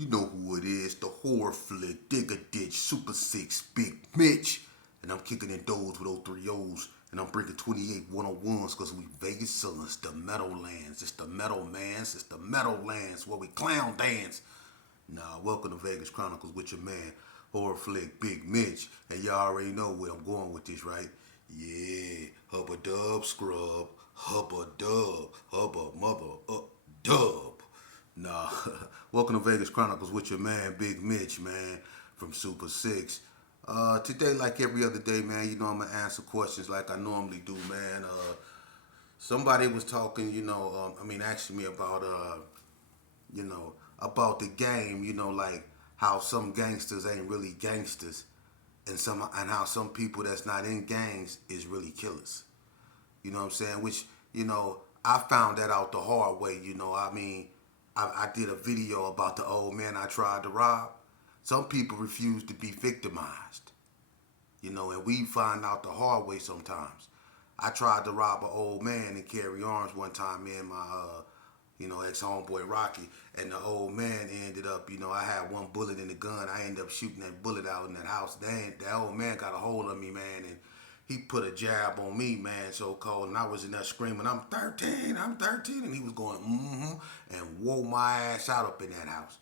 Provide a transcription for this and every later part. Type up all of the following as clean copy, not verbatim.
You know who it is, the horror flick, digger ditch, super six, big Mitch. And I'm kicking in doors with 030s. And I'm bringing 28 101s because we Vegas Sons, the Meadowlands. It's the Meadow Mans, it's the Meadowlands where we clown dance. Nah, welcome to Vegas Chronicles with your man, horror flick, Big Mitch. And y'all already know where I'm going with this, right? Yeah, hubba dub scrub, hubba dub, hubba mother dub. Nah, welcome to Vegas Chronicles with your man, Big Mitch, man, from Super 6. Today, like every other day, man, you know I'm going to answer questions like I normally do, man. Somebody was talking, asking me about, about the game, like how some gangsters ain't really gangsters and how some people that's not in gangs is really killers. You know what I'm saying? Which, I found that out the hard way, I did a video about the old man I tried to rob. Some people refuse to be victimized, and we find out the hard way sometimes. I tried to rob an old man and carry arms one time, me and my, ex-homeboy Rocky, and the old man ended up, I had one bullet in the gun. I ended up shooting that bullet out in that house. That old man got a hold of me, man, and he put a jab on me, man, so cold, and I was in there screaming, I'm 13, and he was going, and wore my ass out up in that house.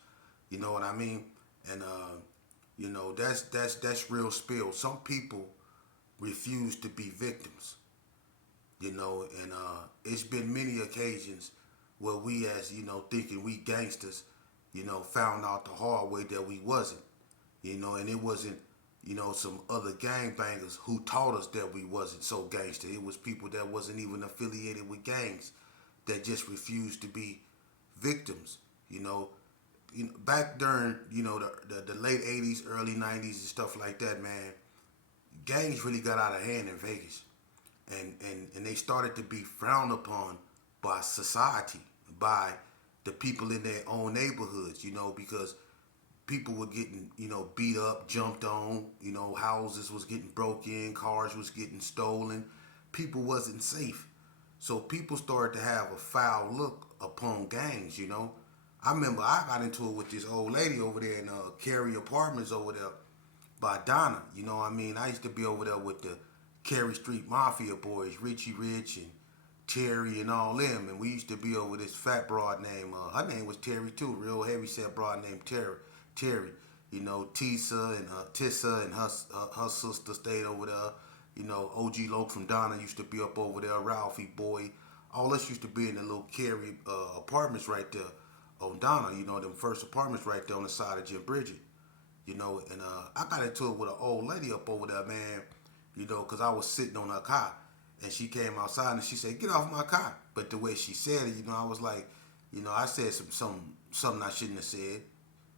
You know what I mean? And, that's real spill. Some people refuse to be victims, and it's been many occasions where we as, thinking we gangsters, found out the hard way that we wasn't, and it wasn't, some other gangbangers who taught us that we wasn't so gangster. It was people that wasn't even affiliated with gangs that just refused to be victims, back during, the late 80s, early 90s and stuff like that, man, gangs really got out of hand in Vegas. And they started to be frowned upon by society, by the people in their own neighborhoods, because people were getting, beat up, jumped on, houses was getting broke in, cars was getting stolen, people wasn't safe. So people started to have a foul look upon gangs, I remember I got into it with this old lady over there in Cary Apartments over there by Donna. I used to be over there with the Cary Street Mafia boys, Richie Rich and Terry and all them. And we used to be over this fat broad name. Her name was Terry too, real heavy set broad named Terry. Tissa and Tissa and her sister stayed over there. OG Loke from Donna used to be up over there, Ralphie Boy. All us used to be in the little Cary apartments right there on Donna, them first apartments right there on the side of Jim Bridget. And I got into it with an old lady up over there, man, because I was sitting on her car. And she came outside and she said, "Get off my car." But the way she said it, I was like, I said something I shouldn't have said,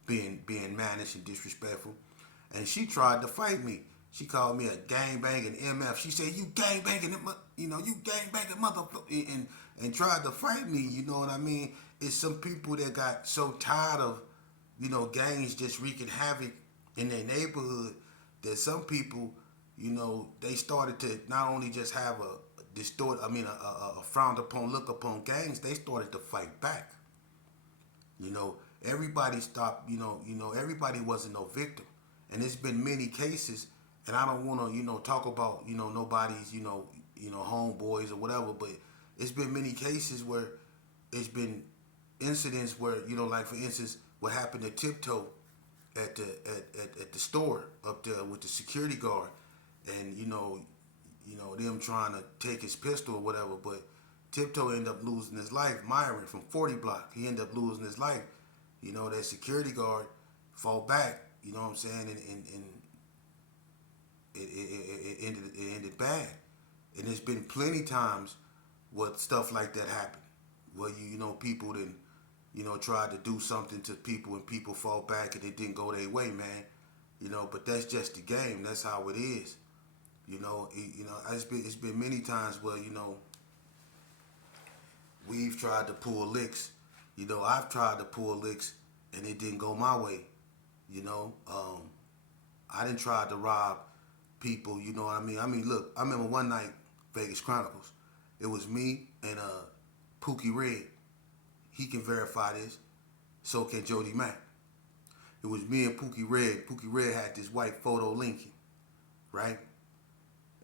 being mannish and disrespectful. And she tried to fight me. She called me a gangbanging MF. She said, "You gangbanging, you gangbanging motherfucker," and tried to fight me. You know what I mean? It's some people that got so tired of, gangs just wreaking havoc in their neighborhood that some people, they started to not only just have a frowned upon look upon gangs, they started to fight back. Everybody stopped, everybody wasn't no victim. And there's been many cases, and I don't want to, talk about, nobody's, homeboys or whatever, but it's been many cases where it's been incidents where, like for instance, what happened to Tiptoe at the store up there with the security guard, and them trying to take his pistol or whatever, but Tiptoe ended up losing his life. Myron from 40 Block, he ended up losing his life. That security guard fought back. You know what I'm saying, and it ended bad. And there's been plenty times where stuff like that happened, where people then tried to do something to people and people fought back and it didn't go their way, man. But that's just the game. That's how it is. It's been many times where we've tried to pull licks. I've tried to pull licks and it didn't go my way. I didn't try to rob people. You know what I mean? Look, I remember one night, Vegas Chronicles. It was me and Pookie Red. He can verify this. So can Jody Mack. It was me and Pookie Red. Pookie Red had this white photo Lincoln, right?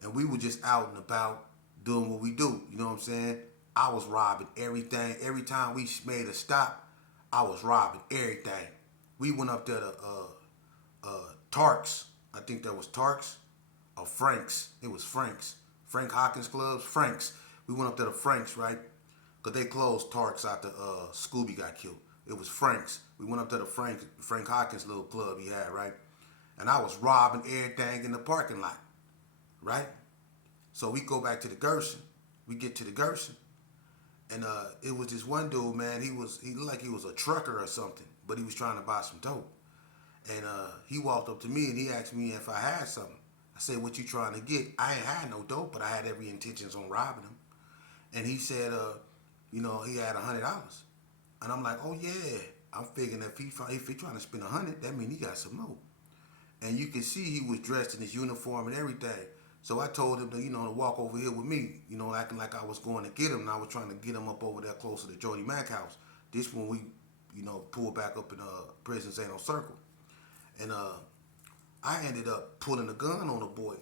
And we were just out and about doing what we do. You know what I'm saying? I was robbing everything. Every time we made a stop, I was robbing everything. We went up there to Tarks. I think that was Tarks or Frank's. It was Frank's. Frank Hawkins Clubs, Frank's. We went up there to Frank's, right? Because they closed Tarks after Scooby got killed. It was Frank's. We went up to the Frank Hawkins little club he had, right? And I was robbing everything in the parking lot, right? So we go back to the Gerson. We get to the Gerson. And it was this one dude, man. He looked like he was a trucker or something, but he was trying to buy some dope. And he walked up to me and he asked me if I had something. I said, "What you trying to get?" I ain't had no dope, but I had every intentions on robbing him. And he said, he had $100. And I'm like, "Oh yeah." I'm figuring if he trying to spend 100, that means he got some more. And you can see he was dressed in his uniform and everything. So I told him to walk over here with me, acting like I was going to get him, and I was trying to get him up over there closer to Jody Mack house. This when we, pulled back up in Prison St. Circle. And I ended up pulling a gun on the boy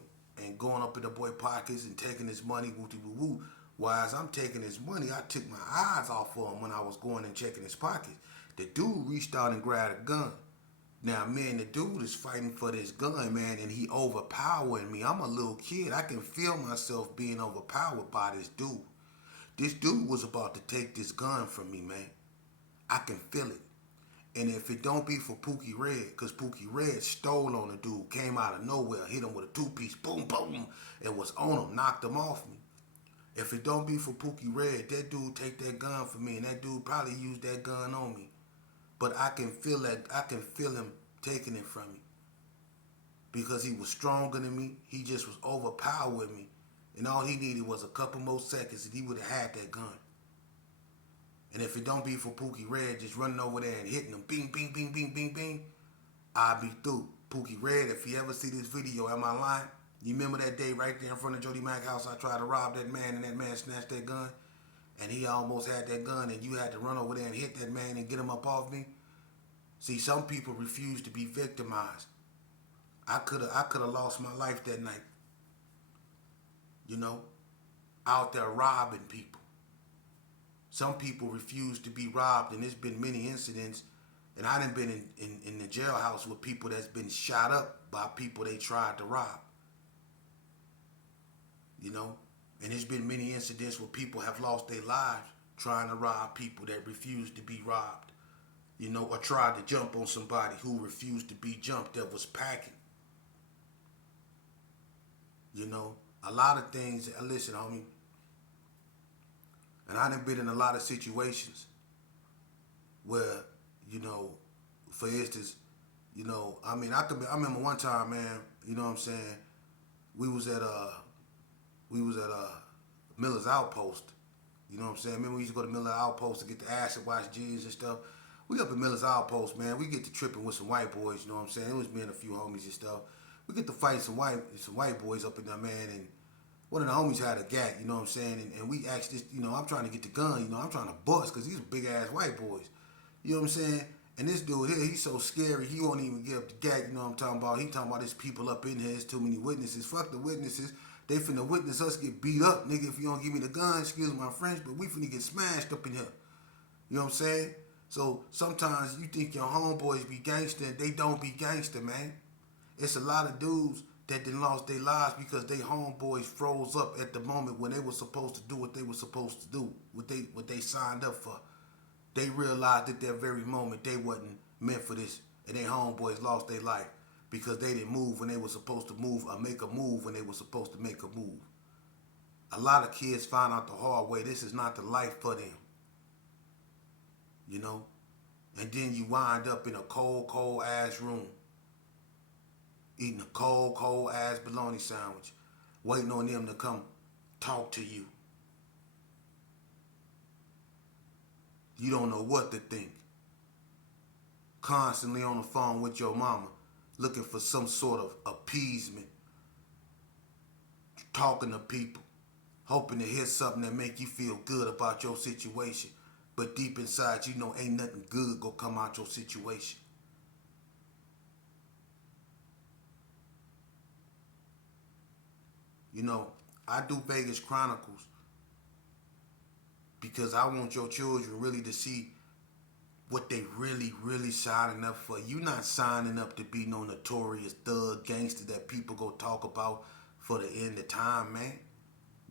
and going up in the boy pockets and taking his money, woo-woo. While as I'm taking his money, I took my eyes off of him when I was going and checking his pockets. The dude reached out and grabbed a gun. Now, man, the dude is fighting for this gun, man, and he overpowering me. I'm a little kid. I can feel myself being overpowered by this dude. This dude was about to take this gun from me, man. I can feel it. And if it don't be for Pookie Red, because Pookie Red stole on the dude, came out of nowhere, hit him with a two-piece, boom, boom, and was on him, knocked him off me. If it don't be for Pookie Red, that dude take that gun from me, and that dude probably used that gun on me. But I can feel him taking it from me. Because he was stronger than me. He just was overpowering me. And all he needed was a couple more seconds and he would have had that gun. And if it don't be for Pookie Red just running over there and hitting him, bing, bing, bing, bing, bing, bing, I'll be through. Pookie Red, if you ever see this video, am I lying? You remember that day right there in front of Jody Mack house, I tried to rob that man and that man snatched that gun? And he almost had that gun and you had to run over there and hit that man and get him up off me? See, some people refuse to be victimized. I could have lost my life that night. Out there robbing people. Some people refuse to be robbed, and there's been many incidents, and I done been in the jailhouse with people that's been shot up by people they tried to rob. And there's been many incidents where people have lost their lives trying to rob people that refuse to be robbed. Or tried to jump on somebody who refused to be jumped that was packing. A lot of things, listen, homie, and I done been in a lot of situations where, for instance, I remember one time, man, you know what I'm saying, we was at Miller's Outpost. You know what I'm saying? Remember we used to go to Miller's Outpost to get the acid wash jeans and stuff? We up at Miller's Outpost, man. We get to tripping with some white boys, you know what I'm saying? It was me and a few homies and stuff. We get to fight some white boys up in there, man, and one of the homies had a gat, you know what I'm saying? And we asked this, I'm trying to get the gun, I'm trying to bust, because these are big-ass white boys. You know what I'm saying? And this dude here, he's so scary, he won't even give up the gat, you know what I'm talking about? He talking about there's people up in here, there's too many witnesses. Fuck the witnesses. They finna witness us get beat up, nigga, if you don't give me the gun, excuse my French, but we finna get smashed up in here. You know what I'm saying? So sometimes you think your homeboys be gangster, and they don't be gangster, man. It's a lot of dudes that done lost their lives because they homeboys froze up at the moment when they were supposed to do what they were supposed to do, what they signed up for. They realized at that very moment they wasn't meant for this, and their homeboys lost their life because they didn't move when they were supposed to move or make a move when they were supposed to make a move. A lot of kids find out the hard way this is not the life for them. And then you wind up in a cold ass room eating a cold ass bologna sandwich, waiting on them to come talk to you. You don't know what to think. Constantly on the phone with your mama, looking for some sort of appeasement, talking to people, hoping to hear something that make you feel good about your situation. But deep inside, ain't nothing good gonna come out your situation. You know, I do Vegas Chronicles because I want your children really to see what they really signing up for. You not signing up to be no notorious thug gangster that people go talk about for the end of time, man.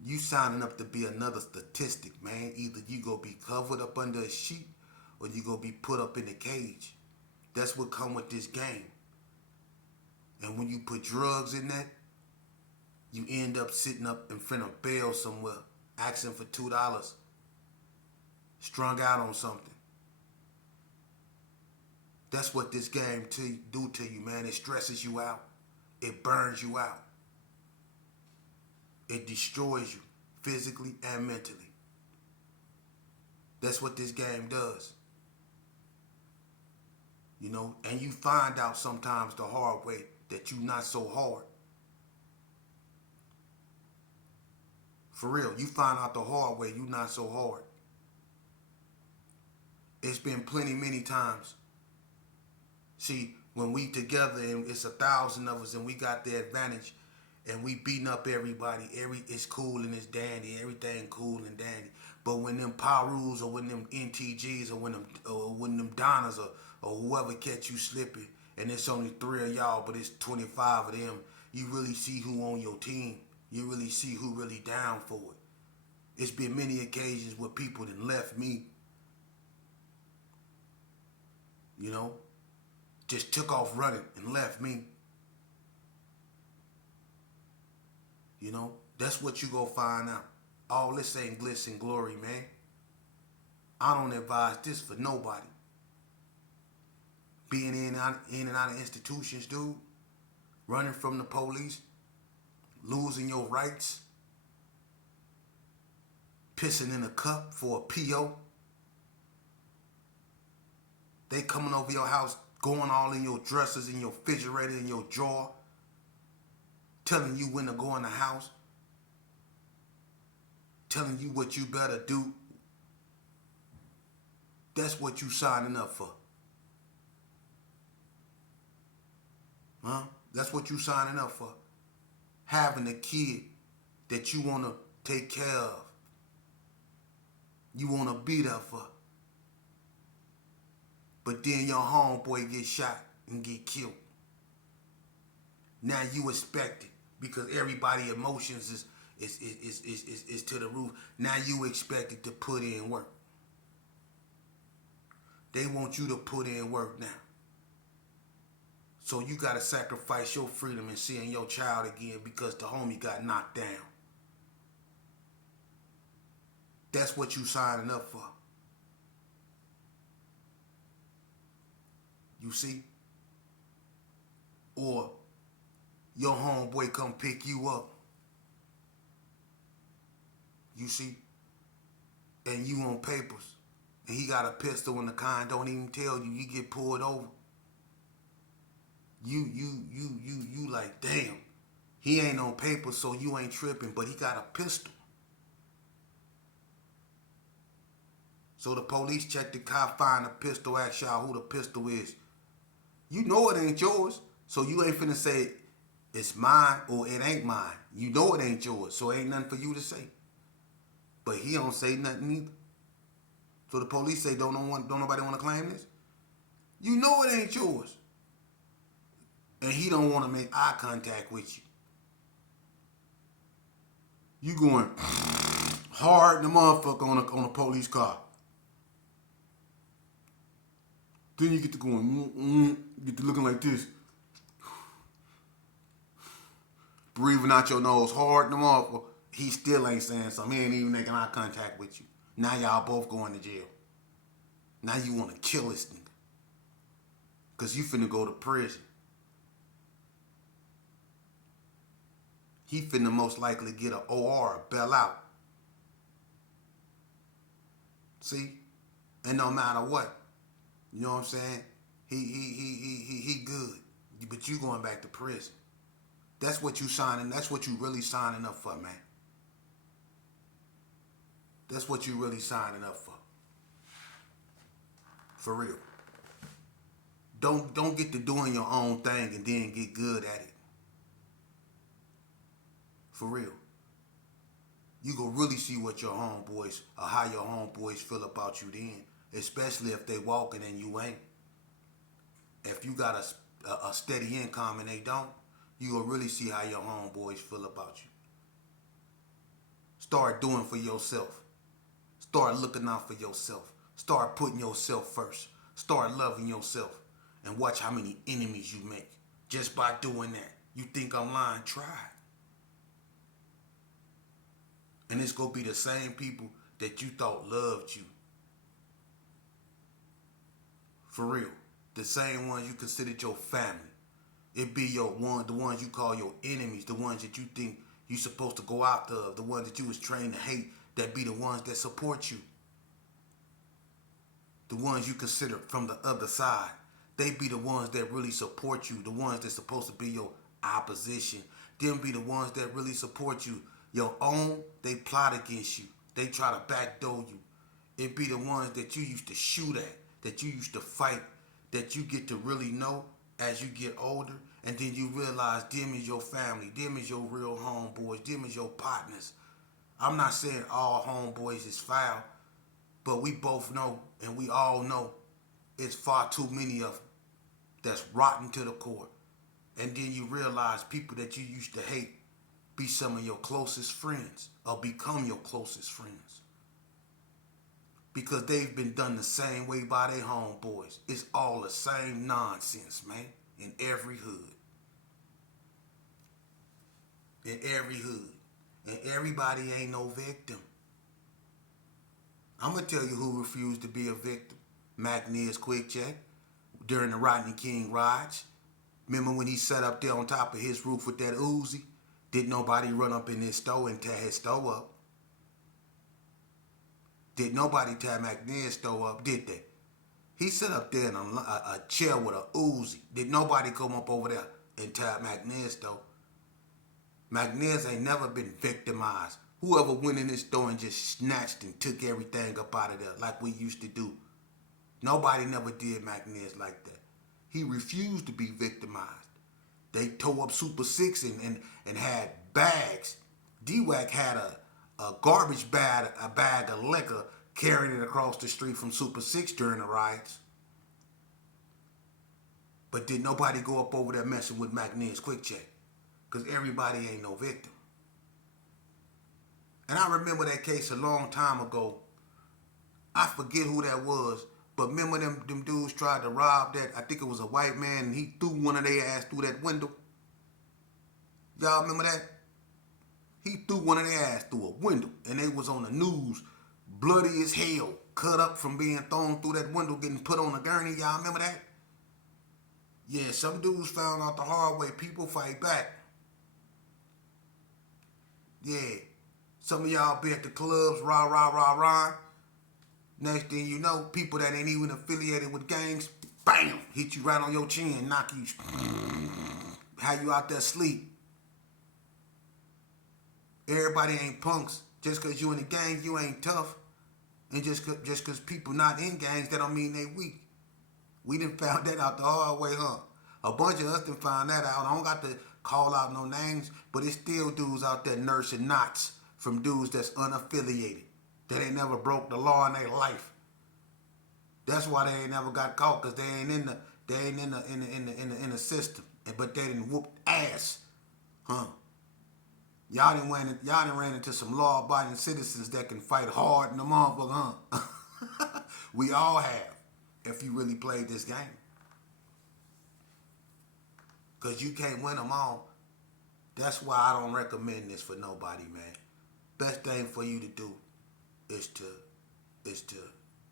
You signing up to be another statistic, man. Either you go be covered up under a sheet or you go be put up in a cage. That's what come with this game. And when you put drugs in that, you end up sitting up in front of bail somewhere, asking for $2, strung out on something. That's what this game do to you, man. It stresses you out. It burns you out. It destroys you physically and mentally. That's what this game does. You know, and you find out sometimes the hard way that you not so hard. For real, you find out the hard way you not so hard. It's been many times. See, when we together and it's 1,000 of us and we got the advantage and we beating up everybody, it's cool and it's dandy, everything cool and dandy. But when them Parus or when them NTGs or when them Donnas or whoever catch you slipping and it's only 3 of y'all but it's 25 of them, you really see who on your team. You really see who really down for it. It's been many occasions where people that left me, you know, just took off running and left me. You know, that's what you go find out. All this ain't glitz and glory, man. I don't advise this for nobody. Being in and out of institutions, dude. Running from the police. Losing your rights. Pissing in a cup for a PO. They coming over your house, going all in your dressers, in your refrigerator, in your drawer. Telling you when to go in the house. Telling you what you better do. That's what you signing up for. Huh? That's what you signing up for. Having a kid that you want to take care of. You want to be there for. But then your homeboy get shot and get killed. Now you expect it because everybody emotions is to the roof. Now you expected to put in work. They want you to put in work now. So you got to sacrifice your freedom and seeing your child again because the homie got knocked down. That's what you signing up for. You see? Or your homeboy come pick you up. You see? And you on papers. And he got a pistol and the kind don't even tell you. You get pulled over. You like, damn. He ain't on paper, so you ain't tripping, but he got a pistol. So the police check the car, find a pistol, ask y'all who the pistol is. You know it ain't yours, so you ain't finna say it's mine or it ain't mine. You know it ain't yours, so ain't nothing for you to say. But he don't say nothing either. So the police say, don't nobody want to claim this? You know it ain't yours. And he don't want to make eye contact with you. You going hard in the motherfucker on a police car. Then you get to going, get to looking like this. Breathing out your nose hard in the motherfucker. He still ain't saying something. He ain't even making eye contact with you. Now y'all both going to jail. Now you want to kill this nigga. Because you finna go to prison. He finna most likely get an OR, a bail out. See? And no matter what, you know what I'm saying? He good. But you going back to prison. That's what you signing, that's what you really signing up for, man. That's what you really signing up for. For real. Don't get to doing your own thing and then get good at it. For real. You gonna really see what your homeboys or how your homeboys feel about you then. Especially if they walking and you ain't. If you got a steady income and they don't, you gonna really see how your homeboys feel about you. Start doing for yourself. Start looking out for yourself. Start putting yourself first. Start loving yourself. And watch how many enemies you make. Just by doing that. You think I'm lying? Try it. And it's going to be the same people that you thought loved you. For real. The same ones you considered your family. It be the ones you call your enemies, the ones that you think you supposed to go after, the ones that you was trained to hate, that be the ones that support you. The ones you consider from the other side. They be the ones that really support you, the ones that's supposed to be your opposition. Them be the ones that really support you. Your own, they plot against you. They try to backdoor you. It be the ones that you used to shoot at, that you used to fight, that you get to really know as you get older, and then you realize them is your family, them is your real homeboys, them is your partners. I'm not saying all homeboys is foul, but we both know, and we all know, it's far too many of them that's rotten to the core. And then you realize people that you used to hate be some of your closest friends or become your closest friends. Because they've been done the same way by their homeboys. It's all the same nonsense, man, in every hood. In every hood. And everybody ain't no victim. I'm going to tell you who refused to be a victim. McNeil's Quick Check during the Rodney King riots. Remember when he sat up there on top of his roof with that Uzi? Did nobody run up in his store and tear his store up? Did nobody tear McNeil's store up, did they? He sat up there in a chair with a Uzi. Did nobody come up over there and tear McNeil's store? McNeil's ain't never been victimized. Whoever went in his store and just snatched and took everything up out of there like we used to do. Nobody never did McNeil's like that. He refused to be victimized. They tore up Super 6 and had bags. D-Wack had a garbage bag, a bag of liquor, carrying it across the street from Super 6 during the riots. But did nobody go up over there messing with McNeil's Quick Check? Because everybody ain't no victim. And I remember that case a long time ago. I forget who that was. But remember them dudes tried to rob that, I think it was a white man, and he threw one of their ass through that window. Y'all remember that? He threw one of their ass through a window, and they was on the news, bloody as hell, cut up from being thrown through that window, getting put on a gurney. Y'all remember that? Yeah, some dudes found out the hard way. People fight back. Yeah. Some of y'all be at the clubs, rah, rah, rah, rah. Next thing you know, people that ain't even affiliated with gangs, bam, hit you right on your chin, knock you, how you out there sleep. Everybody ain't punks. Just because you in the gang, you ain't tough. And just because people not in gangs, that don't mean they weak. We done found that out the hard way, huh? A bunch of us done found that out. I don't got to call out no names, but it's still dudes out there nursing knots from dudes that's unaffiliated. That ain't never broke the law in their life. That's why they ain't never got caught, cause they ain't in the system. But they done whooped ass, huh? Y'all done ran into some law-abiding citizens that can fight hard in the motherfucker, huh? We all have, if you really played this game. Cause you can't win them all. That's why I don't recommend this for nobody, man. Best thing for you to do is to,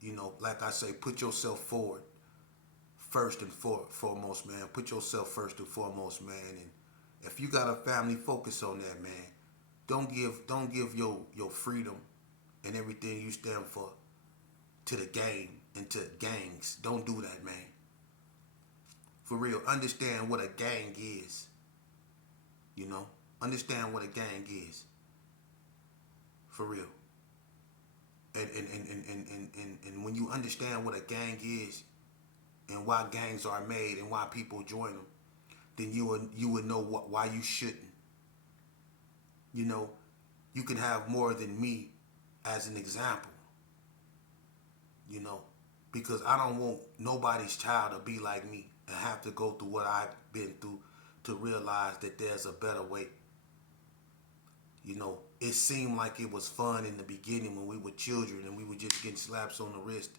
you know, like I say, put yourself forward first and foremost, man. Put yourself first and foremost, man. And if you got a family, focus on that, man. Don't give your freedom and everything you stand for to the game and to gangs. Don't do that, man. For real, understand what a gang is. You know, understand what a gang is. For real. And when you understand what a gang is and why gangs are made and why people join them, then you would know why you shouldn't. You know, you can have more than me as an example, you know, because I don't want nobody's child to be like me and have to go through what I've been through to realize that there's a better way. You know, it seemed like it was fun in the beginning when we were children and we were just getting slaps on the wrist,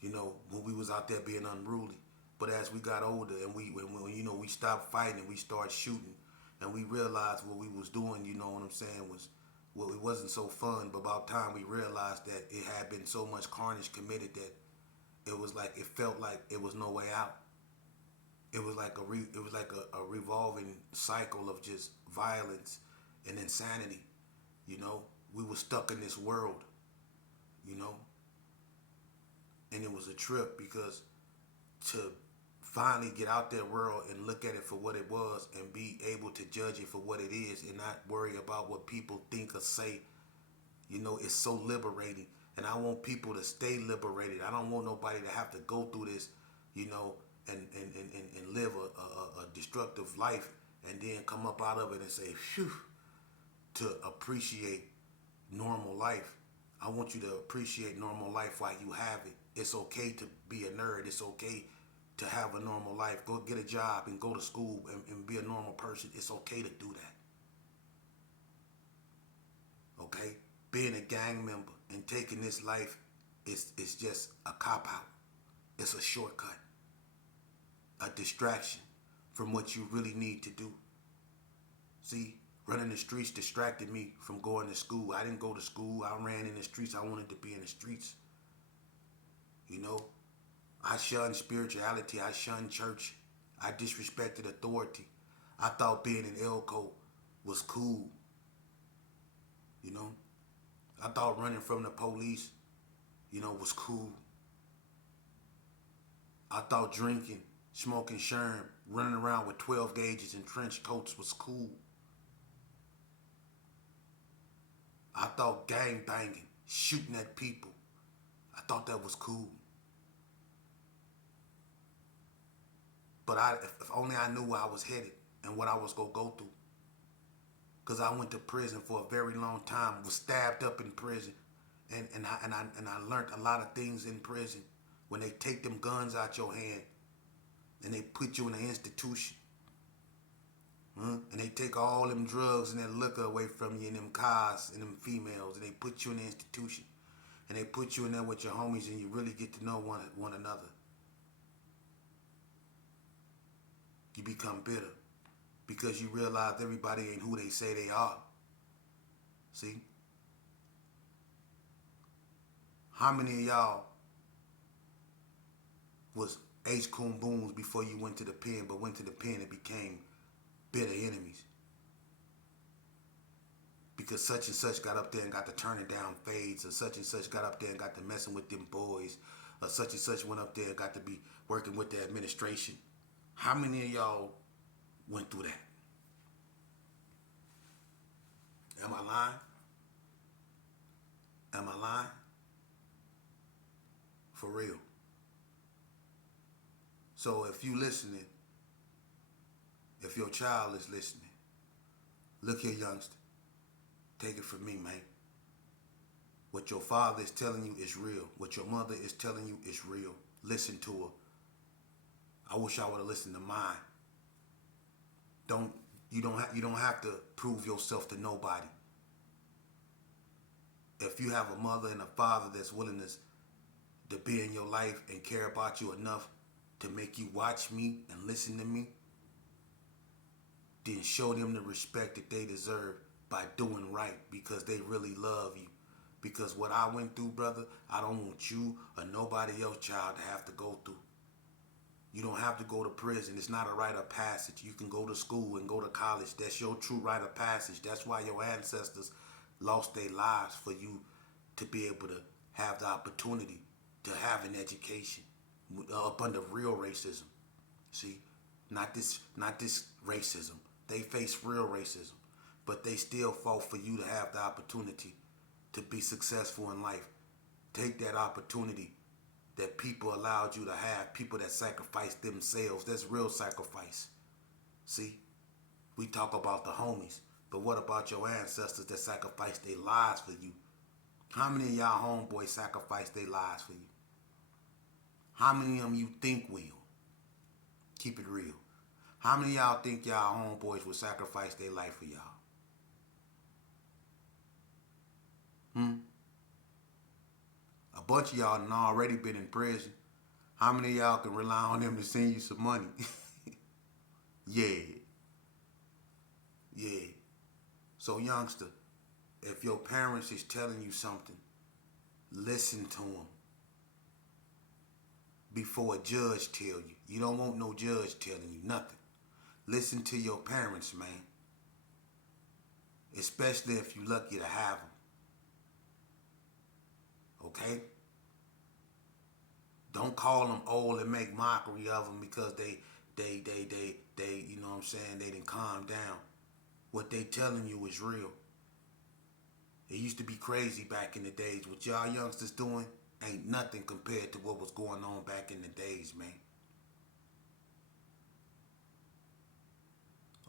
you know, when we was out there being unruly. But as we got older and when you know, we stopped fighting and we started shooting and we realized what we was doing, you know what I'm saying, was, well, it wasn't so fun. But about time we realized that it had been so much carnage committed that it was like, it felt like it was no way out. It was like a revolving cycle of just violence and insanity. You know, we were stuck in this world, you know, and it was a trip because to finally get out that world and look at it for what it was and be able to judge it for what it is and not worry about what people think or say, you know, it's so liberating. And I want people to stay liberated. I don't want nobody to have to go through this, you know, and live a destructive life and then come up out of it and say, phew, to appreciate normal life. I want you to appreciate normal life while you have it. It's okay to be a nerd. It's okay to have a normal life. Go get a job and go to school and be a normal person. It's okay to do that. Okay? Being a gang member and taking this life is just a cop-out. It's a shortcut. A distraction from what you really need to do. See, running the streets distracted me from going to school. I didn't go to school. I ran in the streets. I wanted to be in the streets. You know, I shunned spirituality. I shunned church. I disrespected authority. I thought being an Elko was cool. You know, I thought running from the police, you know, was cool. I thought drinking, smoking sherm, running around with 12 gauges and trench coats was cool. I thought gang banging, shooting at people, I thought that was cool. But if only I knew where I was headed and what I was going to go through. Because I went to prison for a very long time, was stabbed up in prison. And I learned a lot of things in prison. When they take them guns out your hand and they put you in an institution. And they take all them drugs and that liquor away from you and them cars and them females. And they put you in an institution. And they put you in there with your homies and you really get to know one another. You become bitter because you realize everybody ain't who they say they are. See? How many of y'all was H. Coon Booms before you went to the pen, but went to the pen and became bitter enemies? Because such and such got up there and got to turning down fades, or such and such got up there and got to messing with them boys, or such and such went up there and got to be working with the administration. How many of y'all went through that? Am I lying? Am I lying? For real. So if you listening, if your child is listening, look here, youngster. Take it from me, man. What your father is telling you is real. What your mother is telling you is real. Listen to her. I wish I would have listened to mine. You don't have to prove yourself to nobody. If you have a mother and a father that's willing to be in your life and care about you enough to make you watch me and listen to me, then show them the respect that they deserve by doing right because they really love you. Because what I went through, brother, I don't want you or nobody else child to have to go through. You don't have to go to prison. It's not a rite of passage. You can go to school and go to college. That's your true rite of passage. That's why your ancestors lost their lives, for you to be able to have the opportunity to have an education up under real racism. See, not this racism. They face real racism, but they still fought for you to have the opportunity to be successful in life. Take that opportunity that people allowed you to have, people that sacrificed themselves. That's real sacrifice. See, we talk about the homies, But what about your ancestors that sacrificed their lives for you? How many of y'all homeboys sacrificed their lives for you? How many of them you think will? Keep it real. How many of y'all think y'all homeboys will sacrifice their life for y'all? A bunch of y'all done already been in prison. How many of y'all can rely on them to send you some money? Yeah. Yeah. So youngster, if your parents is telling you something, listen to them before a judge tell you. You don't want no judge telling you nothing. Listen to your parents, man. Especially if you're lucky to have them. Okay? Don't call them old and make mockery of them because they, you know what I'm saying, they didn't calm down. What they telling you is real. It used to be crazy back in the days. What y'all youngsters doing ain't nothing compared to what was going on back in the days, man.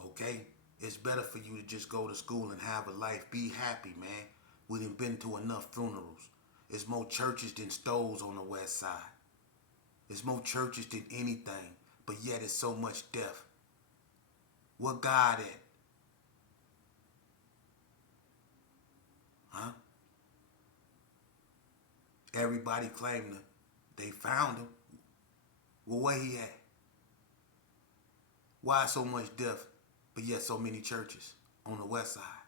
Okay? It's better for you to just go to school and have a life. Be happy, man. We done been to enough funerals. There's more churches than stoves on the west side. There's more churches than anything. But yet it's so much death. What God at? Huh? Everybody claiming they found him. Well, where he at? Why so much death, but yet so many churches on the west side?